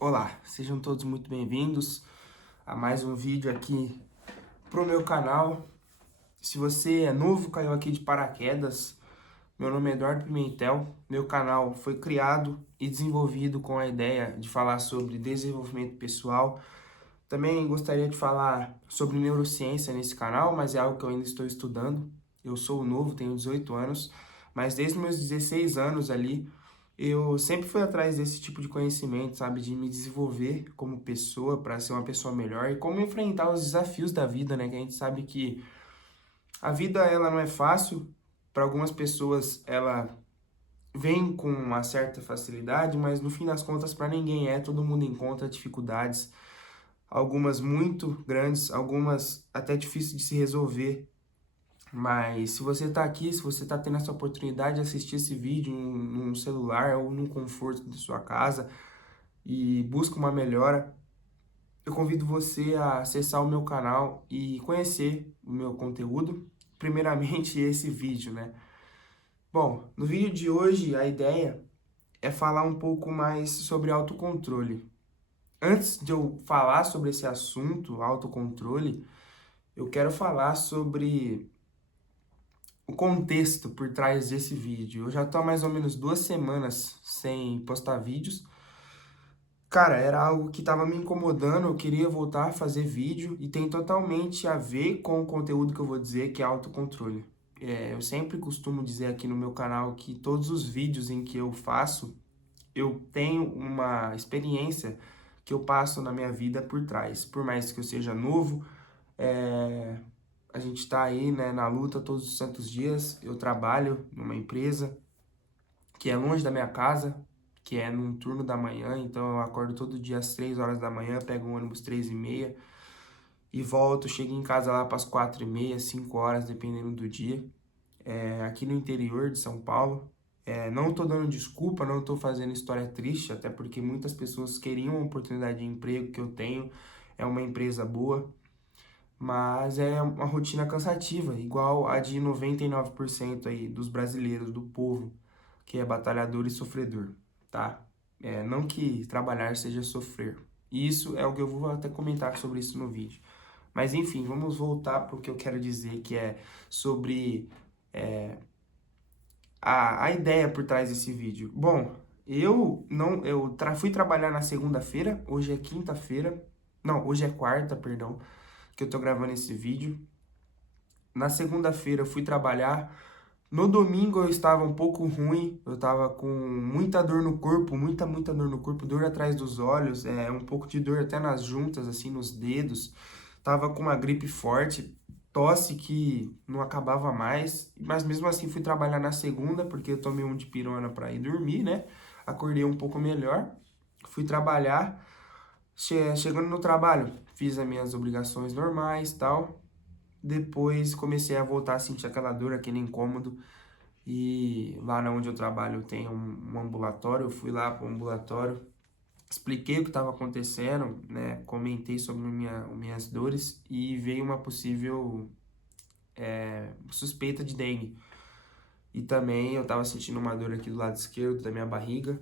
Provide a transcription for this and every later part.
Olá, sejam todos muito bem-vindos a mais um vídeo aqui pro meu canal. Se você é novo, caiu aqui de paraquedas, meu nome é Eduardo Pimentel. Meu canal foi criado e desenvolvido com a ideia de falar sobre desenvolvimento pessoal. Também gostaria de falar sobre neurociência nesse canal, mas é algo que eu ainda estou estudando. Eu sou novo, tenho 18 anos, mas desde meus 16 anos ali, eu sempre fui atrás desse tipo de conhecimento, sabe? De me desenvolver como pessoa para ser uma pessoa melhor e como enfrentar os desafios da vida, né? Que a gente sabe que a vida ela não é fácil. Para algumas pessoas ela vem com uma certa facilidade, mas no fim das contas para ninguém é. Todo mundo encontra dificuldades, algumas muito grandes, algumas até difíceis de se resolver. Mas se você está aqui, se você está tendo essa oportunidade de assistir esse vídeo num celular ou no conforto de sua casa e busca uma melhora, eu convido você a acessar o meu canal e conhecer o meu conteúdo. Primeiramente, esse vídeo, né? Bom, no vídeo de hoje a ideia é falar um pouco mais sobre autocontrole. Antes de eu falar sobre esse assunto, autocontrole, eu quero falar sobre o contexto por trás desse vídeo. Eu já tô há mais ou menos 2 semanas sem postar vídeos. Cara, era algo que tava me incomodando, eu queria voltar a fazer vídeo e tem totalmente a ver com o conteúdo que eu vou dizer, que é autocontrole. Eu sempre costumo dizer aqui no meu canal que todos os vídeos em que eu faço, eu tenho uma experiência que eu passo na minha vida por trás. Por mais que eu seja novo, é, a gente está aí, né, na luta todos os santos dias. Eu trabalho numa empresa que é longe da minha casa, que é num turno da manhã, então eu acordo todo dia às 3 horas da manhã, pego um ônibus 3h30 e volto, chego em casa lá para as 4h30, 5 horas, dependendo do dia. Aqui no interior de São Paulo. Não tô dando desculpa, não tô fazendo história triste, até porque muitas pessoas queriam a oportunidade de emprego que eu tenho, é uma empresa boa, mas é uma rotina cansativa, igual a de 99% aí dos brasileiros, do povo, que é batalhador e sofredor, tá? Não que trabalhar seja sofrer. Isso é o que eu vou até comentar sobre isso no vídeo. Mas enfim, vamos voltar para o que eu quero dizer, que é sobre a ideia por trás desse vídeo. Bom, eu não eu fui trabalhar na segunda-feira, hoje é quinta-feira, não, hoje é quarta, perdão, que eu tô gravando esse vídeo. Na segunda-feira eu fui trabalhar. No domingo eu estava um pouco ruim, eu estava com muita dor no corpo, muita dor no corpo, dor atrás dos olhos, um pouco de dor até nas juntas, assim, nos dedos. Tava com uma gripe forte, tosse que não acabava mais, mas mesmo assim fui trabalhar na segunda, porque eu tomei um dipirona para ir dormir, né? Acordei um pouco melhor, fui trabalhar, chegando no trabalho, fiz as minhas obrigações normais, tal. Depois comecei a voltar a sentir aquela dor, aquele incômodo. E lá onde eu trabalho tem um ambulatório. Eu fui lá para o ambulatório, expliquei o que estava acontecendo, né? Comentei sobre minhas dores e veio uma possível suspeita de dengue. E também eu estava sentindo uma dor aqui do lado esquerdo da minha barriga.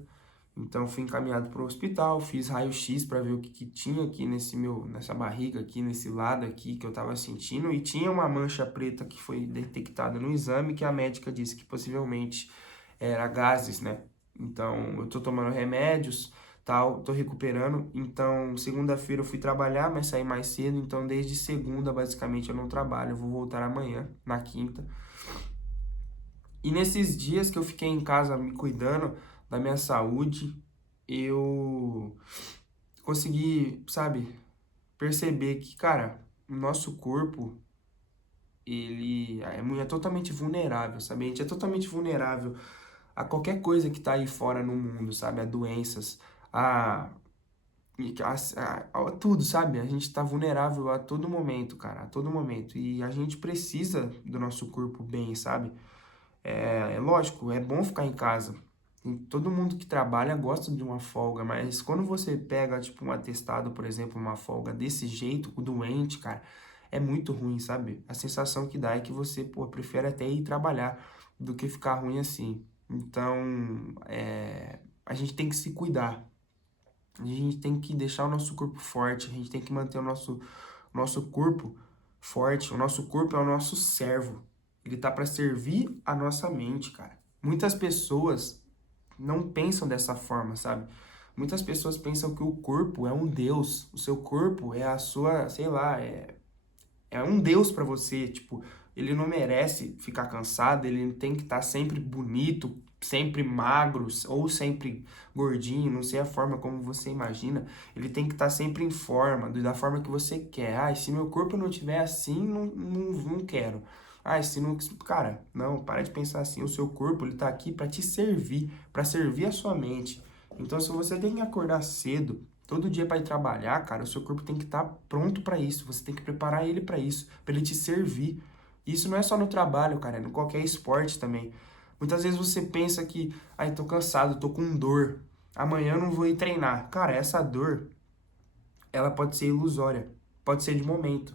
Então fui encaminhado para o hospital, fiz raio-x para ver o que tinha aqui nessa barriga aqui, nesse lado aqui que eu estava sentindo, e tinha uma mancha preta que foi detectada no exame, que a médica disse que possivelmente era gases, né? Então eu tô tomando remédios, tal, tô recuperando. Então segunda-feira eu fui trabalhar, mas saí mais cedo, então desde segunda basicamente eu não trabalho, eu vou voltar amanhã, na quinta. E nesses dias que eu fiquei em casa me cuidando da minha saúde, eu consegui, sabe, perceber que, cara, o nosso corpo, ele é totalmente vulnerável, sabe? A gente é totalmente vulnerável a qualquer coisa que tá aí fora no mundo, sabe? A doenças, a, a tudo, sabe? A gente tá vulnerável a todo momento, cara, a todo momento. E a gente precisa do nosso corpo bem, sabe? É lógico, é bom ficar em casa. Todo mundo que trabalha gosta de uma folga, mas quando você pega, tipo, um atestado, por exemplo, uma folga desse jeito, o doente, cara, é muito ruim, sabe? A sensação que dá é que você, pô, prefere até ir trabalhar do que ficar ruim assim. Então, a gente tem que se cuidar. A gente tem que deixar o nosso corpo forte, a gente tem que manter o nosso corpo forte. O nosso corpo é o nosso servo. Ele tá para servir a nossa mente, cara. Muitas pessoas não pensam dessa forma, sabe? Muitas pessoas pensam que o corpo é um deus. O seu corpo é a sua, sei lá, é um deus pra você, tipo, ele não merece ficar cansado, ele tem que estar sempre bonito, sempre magro ou sempre gordinho, não sei a forma como você imagina, ele tem que estar sempre em forma, da forma que você quer. Ah, se meu corpo não tiver assim, não quero. Ah, se não, cara, não, para de pensar assim, o seu corpo, ele tá aqui para te servir, para servir a sua mente. Então, se você tem que acordar cedo, todo dia para ir trabalhar, cara, o seu corpo tem que estar pronto para isso. Você tem que preparar ele para isso, para ele te servir. Isso não é só no trabalho, cara, é no qualquer esporte também. Muitas vezes você pensa que, ai, tô cansado, tô com dor, amanhã eu não vou ir treinar. Cara, essa dor, ela pode ser ilusória, pode ser de momento.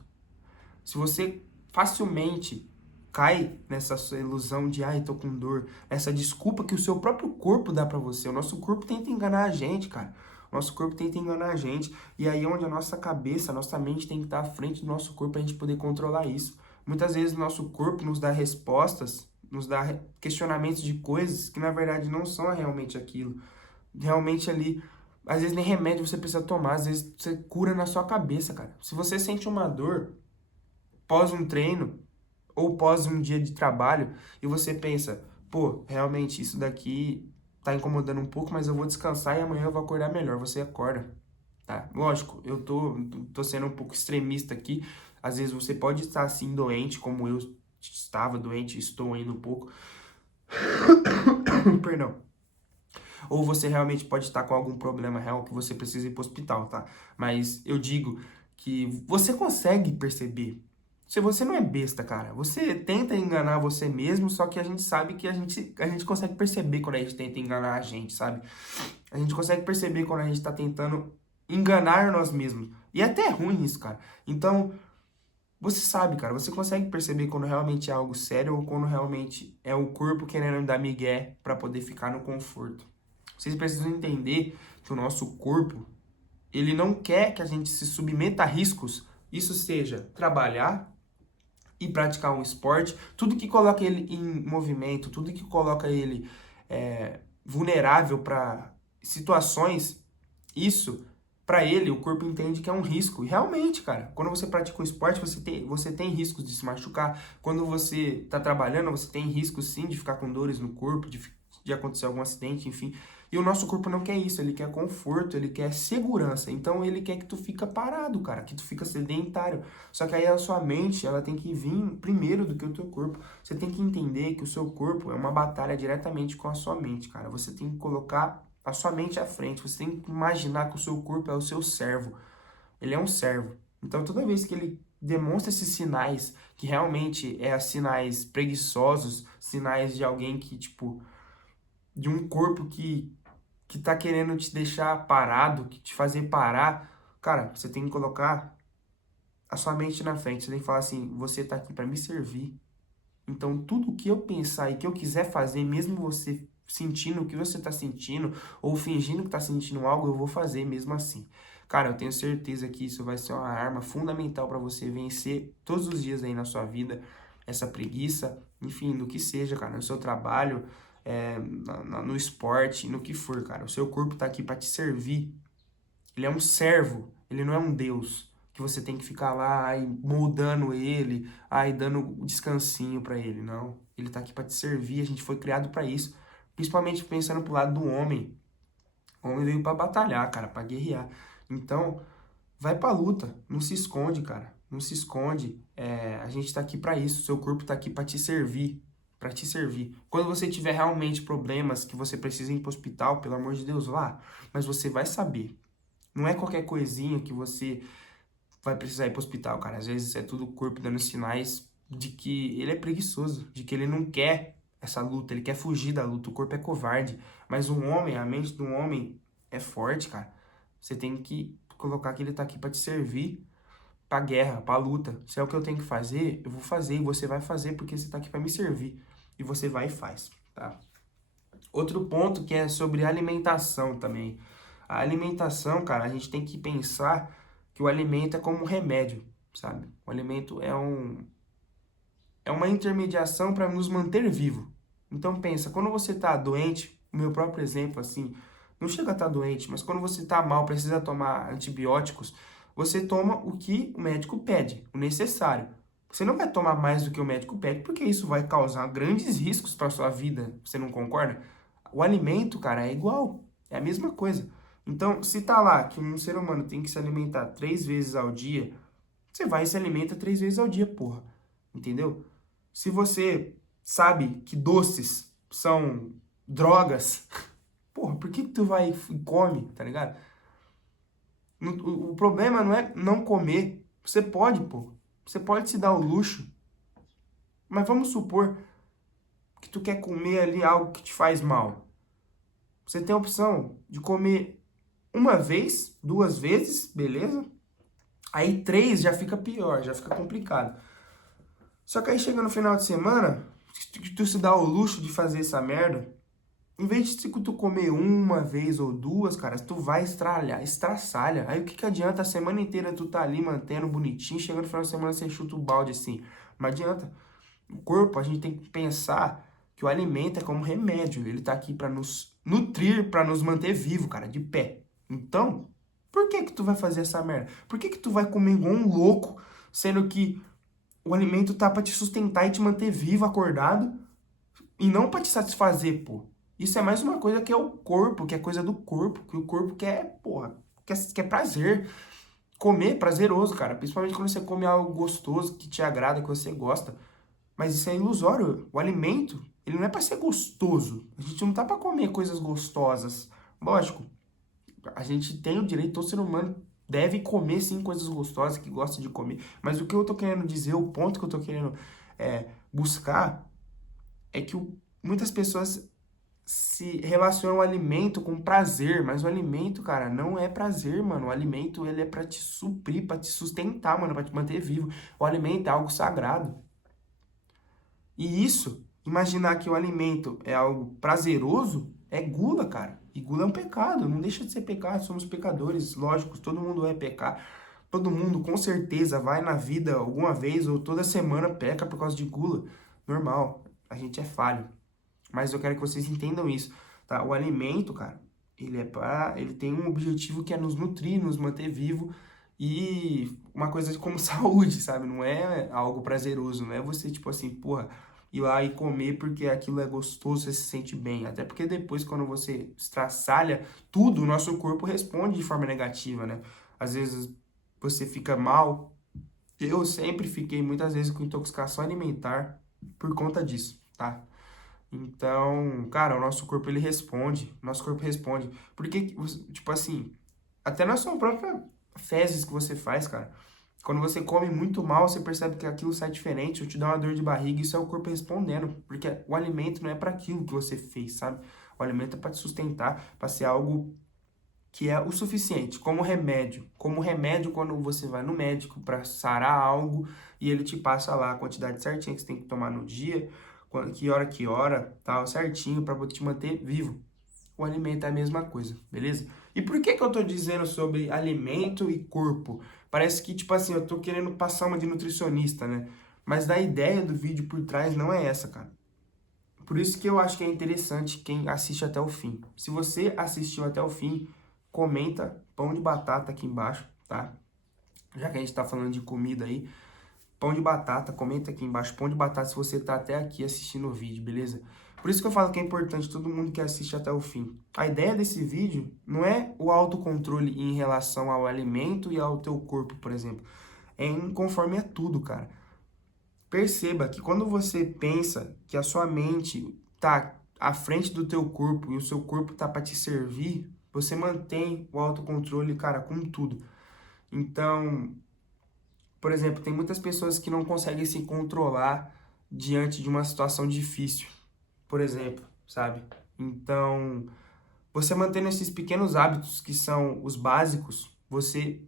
Se você facilmente cai nessa sua ilusão de, ai, tô com dor, essa desculpa que o seu próprio corpo dá pra você. O nosso corpo tenta enganar a gente, cara. O nosso corpo tenta enganar a gente. E aí é onde a nossa cabeça, a nossa mente tem que estar à frente do nosso corpo pra gente poder controlar isso. Muitas vezes o nosso corpo nos dá respostas, nos dá questionamentos de coisas que na verdade não são realmente aquilo. Realmente ali, às vezes nem remédio você precisa tomar, às vezes você cura na sua cabeça, cara. Se você sente uma dor pós um treino ou pós um dia de trabalho e você pensa, pô, realmente isso daqui tá incomodando um pouco, mas eu vou descansar e amanhã eu vou acordar melhor. Você acorda, tá? Lógico, eu tô sendo um pouco extremista aqui. Às vezes você pode estar assim doente, como eu estava doente, estou ainda um pouco. Perdão. Ou você realmente pode estar com algum problema real que você precisa ir pro hospital, tá? Mas eu digo que você consegue perceber. Se você não é besta, cara, você tenta enganar você mesmo, só que a gente sabe que a gente consegue perceber quando a gente tenta enganar a gente, sabe? A gente consegue perceber quando a gente tá tentando enganar nós mesmos. E é até ruim isso, cara. Então, você sabe, cara, você consegue perceber quando realmente é algo sério ou quando realmente é o corpo querendo dar migué pra poder ficar no conforto. Vocês precisam entender que o nosso corpo, ele não quer que a gente se submeta a riscos. Isso seja trabalhar e praticar um esporte, tudo que coloca ele em movimento, tudo que coloca ele vulnerável para situações, isso, para ele, o corpo entende que é um risco. E realmente, cara, quando você pratica um esporte, você tem riscos de se machucar. Quando você está trabalhando, você tem risco sim de ficar com dores no corpo, de acontecer algum acidente, enfim. E o nosso corpo não quer isso, ele quer conforto, ele quer segurança. Então ele quer que tu fica parado, cara, que tu fica sedentário. Só que aí a sua mente, ela tem que vir primeiro do que o teu corpo. Você tem que entender que o seu corpo é uma batalha diretamente com a sua mente, cara. Você tem que colocar a sua mente à frente. Você tem que imaginar que o seu corpo é o seu servo. Ele é um servo. Então toda vez que ele demonstra esses sinais, que realmente é sinais preguiçosos, sinais de alguém que, tipo, de um corpo que tá querendo te deixar parado, que te fazer parar, cara, você tem que colocar a sua mente na frente. Você tem que falar assim, você tá aqui para me servir. Então, tudo que eu pensar e que eu quiser fazer, mesmo você sentindo o que você tá sentindo, ou fingindo que tá sentindo algo, eu vou fazer mesmo assim. Cara, eu tenho certeza que isso vai ser uma arma fundamental para você vencer todos os dias aí na sua vida, essa preguiça, enfim, no que seja, cara, no seu trabalho, no esporte, no que for, cara. O seu corpo tá aqui para te servir. Ele é um servo, ele não é um Deus que você tem que ficar lá aí moldando ele, aí dando descansinho para ele, não. Ele tá aqui para te servir, a gente foi criado para isso. Principalmente pensando pro lado do homem. O homem veio para batalhar, cara, para guerrear. Então, vai pra luta, não se esconde, cara. Não se esconde. A gente tá aqui para isso, seu corpo tá aqui para te servir, para te servir. Quando você tiver realmente problemas que você precisa ir pro hospital, pelo amor de Deus, vá, mas você vai saber. Não é qualquer coisinha que você vai precisar ir pro hospital, cara. Às vezes é tudo o corpo dando sinais de que ele é preguiçoso, de que ele não quer essa luta, ele quer fugir da luta. O corpo é covarde. Mas um homem, a mente do homem é forte, cara. Você tem que colocar que ele tá aqui pra te servir pra guerra, pra luta. Se é o que eu tenho que fazer, eu vou fazer e você vai fazer porque você tá aqui pra me servir. E você vai e faz, tá? Outro ponto que é sobre alimentação também. A alimentação, cara, a gente tem que pensar que o alimento é como um remédio, sabe? O alimento é uma intermediação para nos manter vivo. Então pensa, quando você tá doente, o meu próprio exemplo, assim, não chega a estar doente, mas quando você tá mal, precisa tomar antibióticos, você toma o que o médico pede, o necessário. Você não vai tomar mais do que o médico pede, porque isso vai causar grandes riscos para sua vida. Você não concorda? O alimento, cara, é igual, é a mesma coisa. Então, se tá lá que um ser humano tem que se alimentar 3 vezes ao dia, você vai e se alimenta 3 vezes ao dia, porra. Entendeu? Se você sabe que doces são drogas, porra, por que tu vai e come, tá ligado? O problema não é não comer. Você pode, pô. Você pode se dar o luxo. Mas vamos supor que tu quer comer ali algo que te faz mal. Você tem a opção de comer uma vez, 2 vezes, beleza? Aí 3 já fica pior, já fica complicado. Só que aí chega no final de semana, que tu se dá o luxo de fazer essa merda, em vez de tu comer uma vez ou duas, cara, tu vai estraçalha. Aí o que que adianta a semana inteira tu tá ali mantendo bonitinho, chegando no final de semana você chuta o balde assim. Não adianta. O corpo, a gente tem que pensar que o alimento é como remédio. Ele tá aqui pra nos nutrir, pra nos manter vivo, cara, de pé. Então, por que que tu vai fazer essa merda? Por que que tu vai comer igual um louco, sendo que o alimento tá pra te sustentar e te manter vivo, acordado, e não pra te satisfazer, pô. Isso é mais uma coisa que é o corpo, que é coisa do corpo, que o corpo quer, porra, quer prazer. Comer é prazeroso, cara. Principalmente quando você come algo gostoso, que te agrada, que você gosta. Mas isso é ilusório. O alimento, ele não é pra ser gostoso. A gente não tá pra comer coisas gostosas. Lógico, a gente tem o direito, todo ser humano deve comer sim coisas gostosas, que gosta de comer. Mas o que eu tô querendo dizer, o ponto que eu tô querendo buscar é que muitas pessoas se relacionam o alimento com prazer, mas o alimento, cara, não é prazer, mano. O alimento, ele é pra te suprir, pra te sustentar, mano, pra te manter vivo. O alimento é algo sagrado. E isso, imaginar que o alimento é algo prazeroso, é gula, cara. E gula é um pecado, não deixa de ser pecado, somos pecadores, lógico, todo mundo vai pecar. Todo mundo, com certeza, vai na vida alguma vez ou toda semana peca por causa de gula. Normal, a gente é falho. Mas eu quero que vocês entendam isso, tá? O alimento, cara, ele tem um objetivo que é nos nutrir, nos manter vivo e uma coisa como saúde, sabe? Não é algo prazeroso, não é você, tipo assim, porra, ir lá e comer porque aquilo é gostoso, você se sente bem. Até porque depois, quando você estraçalha tudo, o nosso corpo responde de forma negativa, né? Às vezes você fica mal. Eu sempre fiquei muitas vezes com intoxicação alimentar por conta disso, tá? Então, cara, o nosso corpo ele responde, nosso corpo responde. Porque, tipo assim, até na sua própria fezes que você faz, cara. Quando você come muito mal, você percebe que aquilo sai diferente, ou te dá uma dor de barriga, isso é o corpo respondendo, porque o alimento não é para aquilo que você fez, sabe? O alimento é para te sustentar, para ser algo que é o suficiente, como remédio quando você vai no médico para sarar algo e ele te passa lá a quantidade certinha que você tem que tomar no dia, que hora, tal, certinho para te manter vivo. O alimento é a mesma coisa, beleza? E por que que eu tô dizendo sobre alimento e corpo? Parece que, tipo assim, eu tô querendo passar uma de nutricionista, né? Mas a ideia do vídeo por trás não é essa, cara. Por isso que eu acho que é interessante quem assiste até o fim. Se você assistiu até o fim, comenta pão de batata aqui embaixo, tá? Já que a gente tá falando de comida aí, pão de batata, comenta aqui embaixo pão de batata se você tá até aqui assistindo o vídeo, beleza? Por isso que eu falo que é importante todo mundo que assiste até o fim. A ideia desse vídeo não é o autocontrole em relação ao alimento e ao teu corpo, por exemplo. É em conforme a tudo, cara. Perceba que quando você pensa que a sua mente tá à frente do teu corpo e o seu corpo tá para te servir, você mantém o autocontrole, cara, com tudo. Então, por exemplo, tem muitas pessoas que não conseguem se controlar diante de uma situação difícil, por exemplo, sabe? Então, você mantendo esses pequenos hábitos que são os básicos, você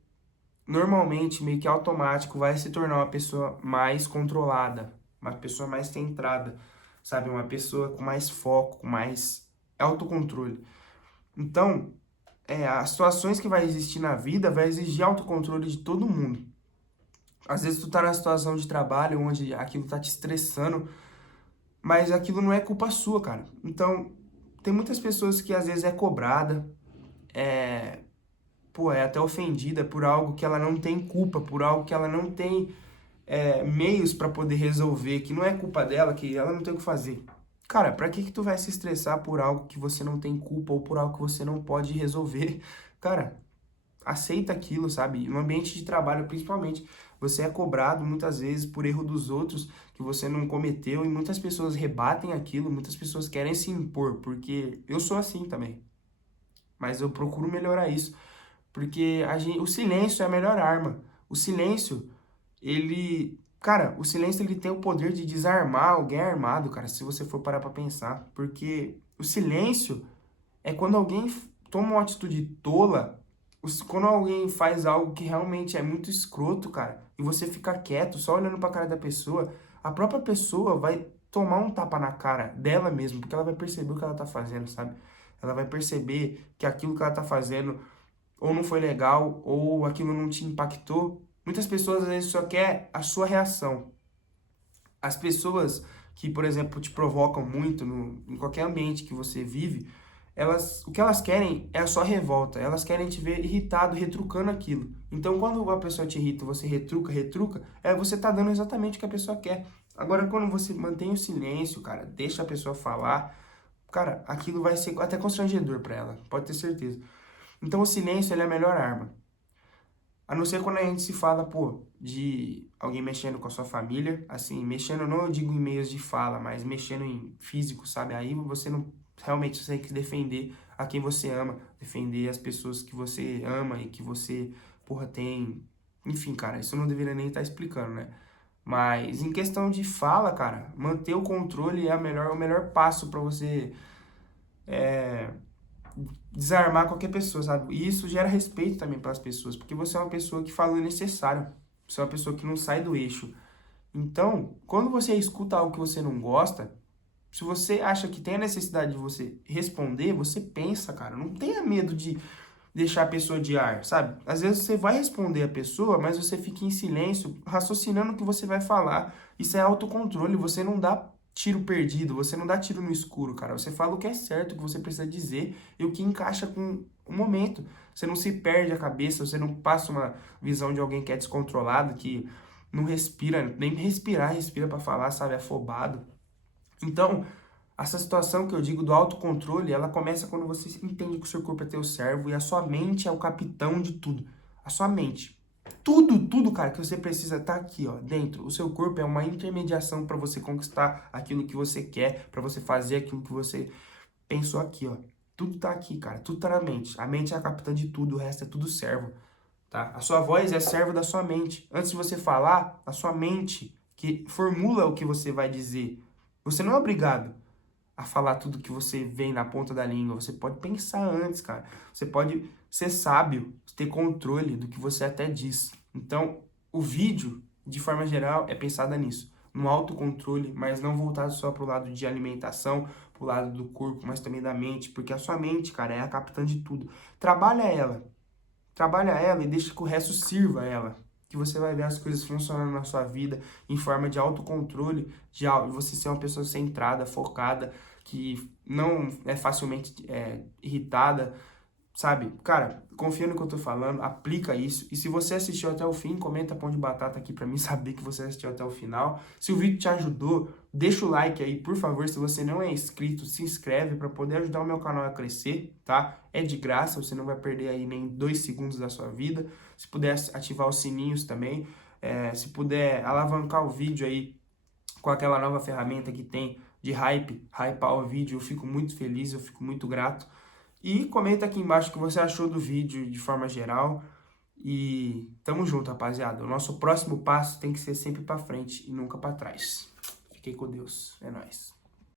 normalmente, meio que automático, vai se tornar uma pessoa mais controlada, uma pessoa mais centrada, sabe? Uma pessoa com mais foco, com mais autocontrole. Então, as situações que vai existir na vida vai exigir autocontrole de todo mundo. Às vezes tu tá na situação de trabalho onde aquilo tá te estressando, mas aquilo não é culpa sua, cara. Então, tem muitas pessoas que às vezes é cobrada, é, é até ofendida por algo que ela não tem culpa, por algo que ela não tem meios pra poder resolver, que não é culpa dela, que ela não tem o que fazer. Cara, pra que tu vai se estressar por algo que você não tem culpa ou por algo que você não pode resolver? Cara, aceita aquilo, sabe? No ambiente de trabalho, principalmente, você é cobrado muitas vezes por erro dos outros que você não cometeu e muitas pessoas rebatem aquilo, muitas pessoas querem se impor, porque eu sou assim também. Mas eu procuro melhorar isso, porque o silêncio é a melhor arma. O silêncio, cara, o silêncio ele tem o poder de desarmar alguém armado, cara, se você for parar pra pensar. Porque o silêncio é quando alguém toma uma atitude tola, quando alguém faz algo que realmente é muito escroto, cara, e você fica quieto, só olhando pra cara da pessoa, a própria pessoa vai tomar um tapa na cara dela mesmo, porque ela vai perceber o que ela tá fazendo, sabe? Ela vai perceber que aquilo que ela tá fazendo ou não foi legal, ou aquilo não te impactou. Muitas pessoas às vezes só quer a sua reação. As pessoas que, por exemplo, te provocam muito em qualquer ambiente que você vive, o que elas querem é a sua revolta. Elas querem te ver irritado, retrucando aquilo. Então, quando uma pessoa te irrita, você retruca, você tá dando exatamente o que a pessoa quer. Agora, quando você mantém o silêncio, cara, deixa a pessoa falar, cara, aquilo vai ser até constrangedor pra ela, pode ter certeza. Então, o silêncio ele é a melhor arma. A não ser quando a gente se fala, de alguém mexendo com a sua família, assim, mexendo, não eu digo em meios de fala, mas mexendo em físico, sabe? Aí você não, realmente você tem que defender a quem você ama, defender as pessoas que você ama e que você, tem... Enfim, cara, isso eu não deveria nem estar explicando, né? Mas em questão de fala, cara, manter o controle é o melhor passo pra você desarmar qualquer pessoa, sabe? E isso gera respeito também pelas pessoas, porque você é uma pessoa que fala o necessário. Você é uma pessoa que não sai do eixo. Então, quando você escuta algo que você não gosta, se você acha que tem a necessidade de você responder, você pensa, cara. Não tenha medo de deixar a pessoa de ar, sabe? Às vezes você vai responder a pessoa, mas você fica em silêncio, raciocinando o que você vai falar. Isso é autocontrole, você não dá tiro perdido, você não dá tiro no escuro, cara. Você fala o que é certo, o que você precisa dizer e o que encaixa com o momento. Você não se perde a cabeça, você não passa uma visão de alguém que é descontrolado, que não respira, nem respira pra falar, sabe? Afobado. Então, essa situação que eu digo do autocontrole, ela começa quando você entende que o seu corpo é teu servo e a sua mente é o capitão de tudo. A sua mente. Tudo, cara, que você precisa tá aqui, ó, dentro. O seu corpo é uma intermediação para você conquistar aquilo que você quer, para você fazer aquilo que você pensou aqui, ó. Tudo tá aqui, cara. Tudo tá na mente. A mente é a capitã de tudo, o resto é tudo servo, tá? A sua voz é servo da sua mente. Antes de você falar, a sua mente que formula o que você vai dizer. Você não é obrigado a falar tudo que você vem na ponta da língua. Você pode pensar antes, cara. Você pode ser sábio, ter controle do que você até diz. Então, o vídeo, de forma geral, é pensado nisso. No autocontrole, mas não voltado só pro lado de alimentação, pro lado do corpo, mas também da mente. Porque a sua mente, cara, é a capitã de tudo. Trabalha ela. Trabalha ela e deixa que o resto sirva a ela. Que você vai ver as coisas funcionando na sua vida em forma de autocontrole, de você ser uma pessoa centrada, focada, que não é facilmente irritada, sabe? Cara, confia no que eu tô falando, aplica isso. E se você assistiu até o fim, comenta pão de batata aqui pra mim saber que você assistiu até o final. Se o vídeo te ajudou, deixa o like aí, por favor. Se você não é inscrito, se inscreve pra poder ajudar o meu canal a crescer, tá? É de graça, você não vai perder aí nem 2 segundos da sua vida. Se puder ativar os sininhos também, se puder alavancar o vídeo aí com aquela nova ferramenta que tem de hypar o vídeo, eu fico muito feliz, eu fico muito grato. E comenta aqui embaixo o que você achou do vídeo de forma geral. E tamo junto, rapaziada. O nosso próximo passo tem que ser sempre pra frente e nunca pra trás. Fiquem com Deus. É nóis.